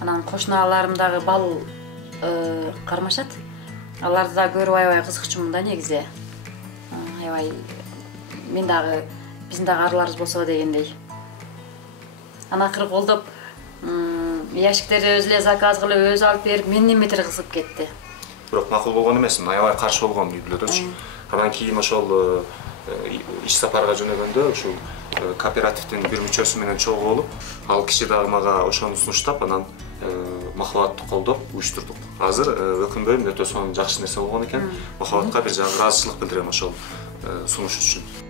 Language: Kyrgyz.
Анан кошуналарым дагы бал кармашат. Аларды да көрүп аябай кызыкчумун да негизи. Аябай мен дагы биздин дагы арыларыбыз болсо дегендей. Анан акыры колдоп ящиктерди өзү эле заказ кылып, өзү алып берип, мени эметер кызыгып кетти. Бирок макул болгон эмесмин, аябай каршы болгом үй бүлөдөчү. Анан кийин ошол иш сапарга жөнөгөндө ушул кооперативдин бир мүчөсү менен чогуу болуп, ал киши дагы мага ошону сунуштап, анан Махабатты колдоп уюштурдук. Азыр өкүнбөйм, өтө сонун жакшы нерсе болгон экен. Махабатка бир жагы ыраазычылык билдирем ошол сунуш үчүн.